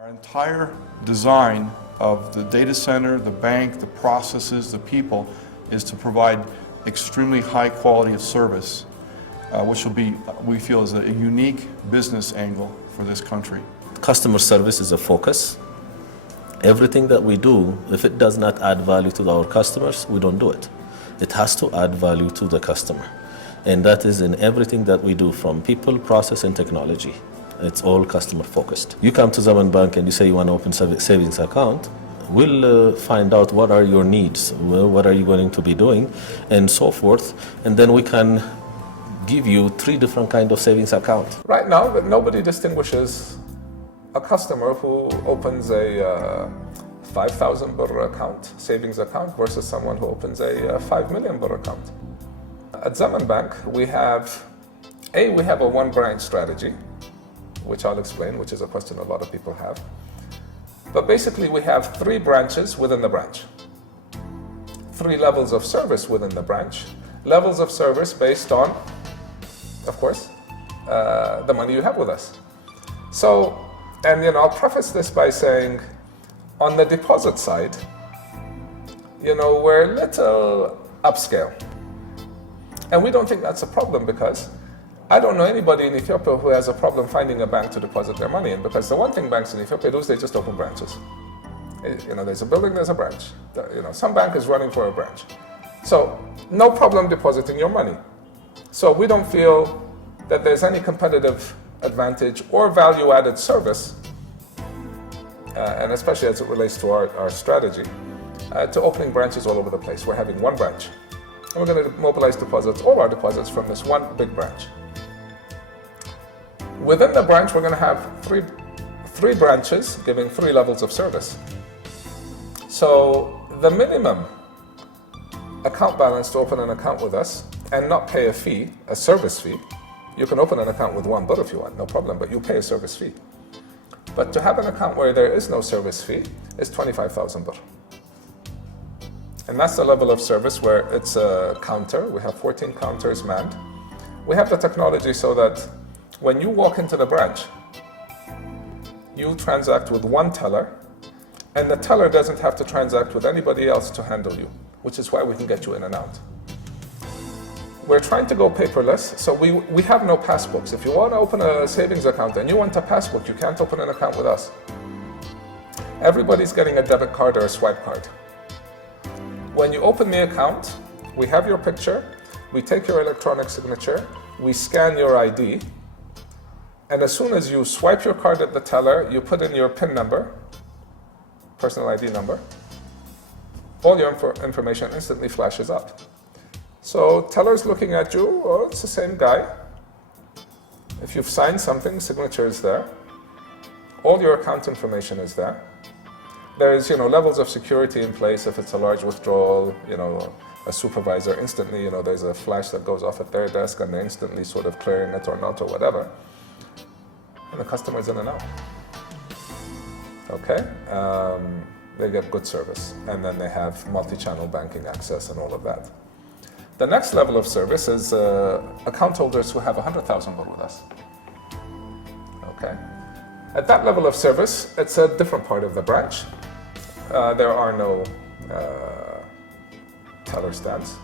Our entire design of the data center, the bank, the processes, the people, is to provide extremely high quality of service, which will be, we feel, is a unique business angle for this country. Customer service is a focus. Everything that we do, if it does not add value to our customers, we don't do it. It has to add value to the customer. And that is in everything that we do, from people, process, and technology. It's all customer focused. You come to Zemen Bank and you say you want to open a savings account, we'll find out what are your needs, what are you going to be doing, and so forth. And then we can give you 3 different kinds of savings accounts. Right now, nobody distinguishes a customer who opens a 5,000 birr account, savings account, versus someone who opens a 5 million birr account. At Zemen Bank, we have a one branch strategy, which I'll explain, which is a question a lot of people have. But basically, we have 3 branches within the branch, 3 levels of service within the branch, levels of service based on, of course, the money you have with us. So, and I'll preface this by saying, on the deposit side, we're a little upscale. And we don't think that's a problem, because I don't know anybody in Ethiopia who has a problem finding a bank to deposit their money in, because the one thing banks in Ethiopia do is they just open branches. There's a building, there's a branch. Some bank is running for a branch. So no problem depositing your money. So we don't feel that there's any competitive advantage or value-added service, and especially as it relates to our strategy, to opening branches all over the place. We're having one branch. And we're going to mobilize deposits, all our deposits, from this one big branch. Within the branch, we're going to have three branches giving 3 levels of service. So the minimum account balance to open an account with us and not pay a fee, a service fee, you can open an account with 1 birr if you want, no problem, but you pay a service fee. But to have an account where there is no service fee is 25,000 birr. And that's the level of service where it's a counter. We have 14 counters manned. We have the technology so that when you walk into the branch, you transact with 1 teller, and the teller doesn't have to transact with anybody else to handle you, which is why we can get you in and out. We're trying to go paperless, so we have no passbooks. If you want to open a savings account and you want a passbook, you can't open an account with us. Everybody's getting a debit card or a swipe card. When you open the account, we have your picture, we take your electronic signature, we scan your ID, and as soon as you swipe your card at the teller, you put in your PIN number, personal ID number, all your information instantly flashes up. So teller's looking at you, oh, it's the same guy. If you've signed something, signature is there. All your account information is there. There's levels of security in place. If it's a large withdrawal, a supervisor instantly, there's a flash that goes off at their desk and they're instantly sort of clearing it or not or whatever. And the customer's in and out. Okay? They get good service. And then they have multi-channel banking access and all of that. The next level of service is account holders who have 100,000 birr with us. Okay? At that level of service, it's a different part of the branch. There are no teller stands.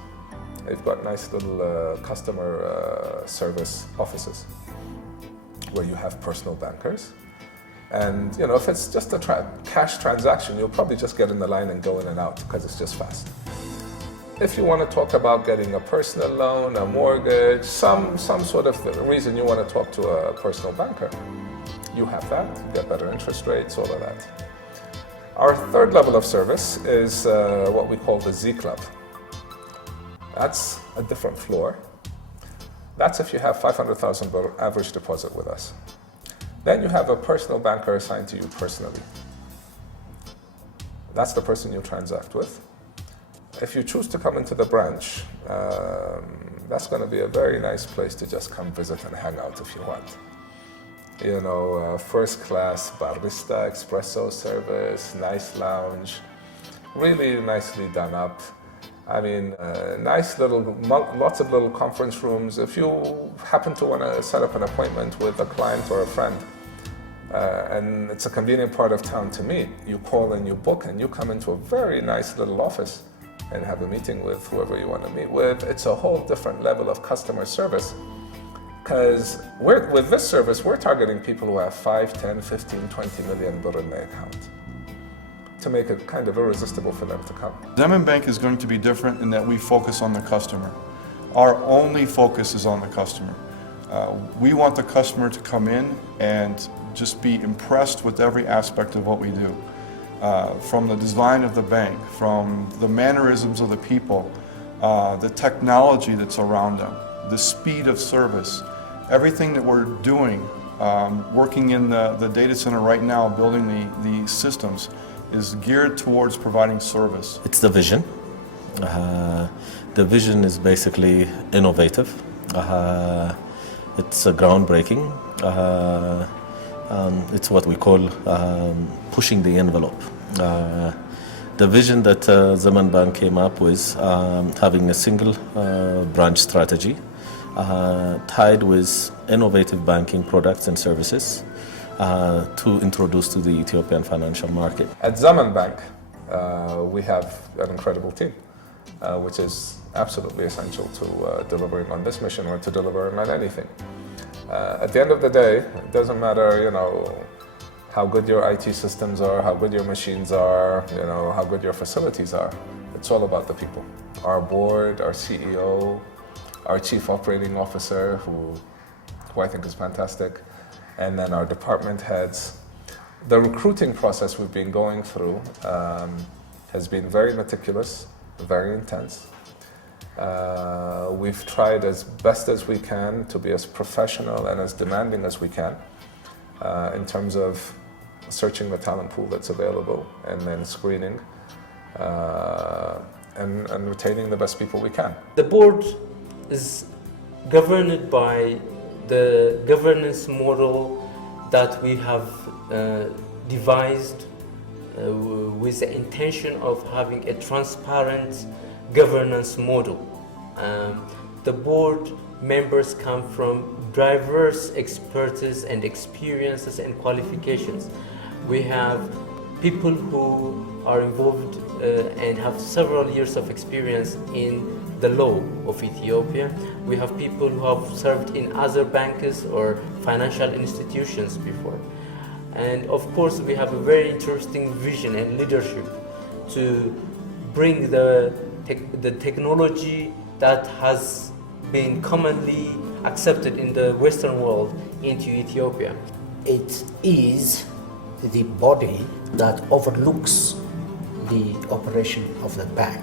They've got nice little customer service offices where you have personal bankers. And if it's just a cash transaction, you'll probably just get in the line and go in and out because it's just fast. If you want to talk about getting a personal loan, a mortgage, some sort of reason you want to talk to a personal banker, you have that, you get better interest rates, all of that. Our third level of service is what we call the Z Club. That's a different floor. That's if you have 500,000 birr average deposit with us. Then you have a personal banker assigned to you personally. That's the person you transact with. If you choose to come into the branch, that's going to be a very nice place to just come visit and hang out if you want. First class barista, espresso service, nice lounge, really nicely done up. I mean, nice lots of little conference rooms. If you happen to want to set up an appointment with a client or a friend, and it's a convenient part of town to meet. You call and you book and you come into a very nice little office and have a meeting with whoever you want to meet with. It's a whole different level of customer service, because with this service, we're targeting people who have 5, 10, 15, 20 million birr in their account, to make it kind of irresistible for them to come. Zemen Bank is going to be different in that we focus on the customer. Our only focus is on the customer. We want the customer to come in and just be impressed with every aspect of what we do. From the design of the bank, from the mannerisms of the people, the technology that's around them, the speed of service, everything that we're doing, working in the data center right now, building the systems, is geared towards providing service. It's the vision. The vision is basically innovative. It's groundbreaking. It's what we call pushing the envelope. The vision that Zemen Bank came up with, having a single branch strategy, tied with innovative banking products and services to introduce to the Ethiopian financial market. At Zemen Bank, we have an incredible team, which is absolutely essential to delivering on this mission or to delivering on anything. At the end of the day, it doesn't matter, how good your IT systems are, how good your machines are, how good your facilities are. It's all about the people. Our board, our CEO, our chief operating officer, who I think is fantastic, and then our department heads. The recruiting process we've been going through has been very meticulous, very intense. We've tried as best as we can to be as professional and as demanding as we can in terms of searching the talent pool that's available and then screening and retaining the best people we can. The board is governed by the governance model that we have devised with the intention of having a transparent governance model. The board members come from diverse expertise and experiences and qualifications. We have people who are involved and have several years of experience in the law of Ethiopia. We have people who have served in other banks or financial institutions before. And of course, we have a very interesting vision and leadership to bring the technology that has been commonly accepted in the Western world into Ethiopia. It is the body that overlooks the operation of the bank.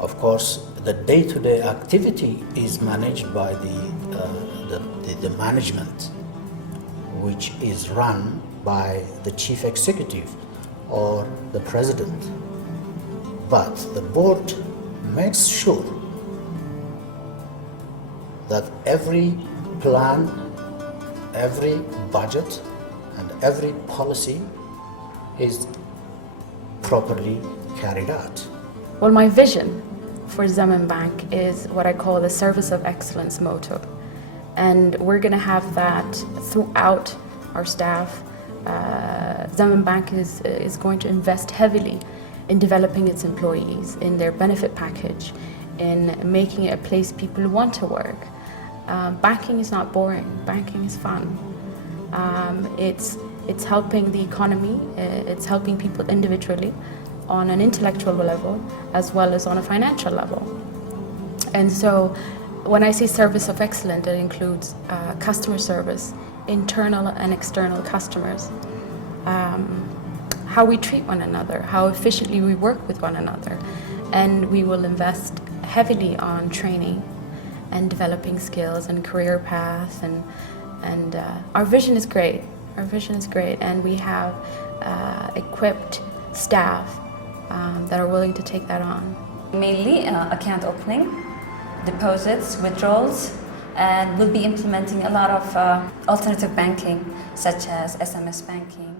Of course, the day-to-day activity is managed by the management, which is run by the chief executive or the president. But the board makes sure that every plan, every budget, and every policy is properly carried out. Well, my vision for Zemen Bank is what I call the service of excellence motto. And we're going to have that throughout our staff. Zemen Bank is going to invest heavily in developing its employees, in their benefit package, in making it a place people want to work. Banking is not boring, banking is fun. It's helping the economy, it's helping people individually on an intellectual level as well as on a financial level. And so when I say service of excellence, it includes customer service, internal and external customers, how we treat one another, how efficiently we work with one another. And we will invest heavily on training and developing skills and career paths. And our vision is great. Our vision is great. And we have equipped staff that are willing to take that on. Mainly account opening, deposits, withdrawals, and we'll be implementing a lot of alternative banking such as SMS banking.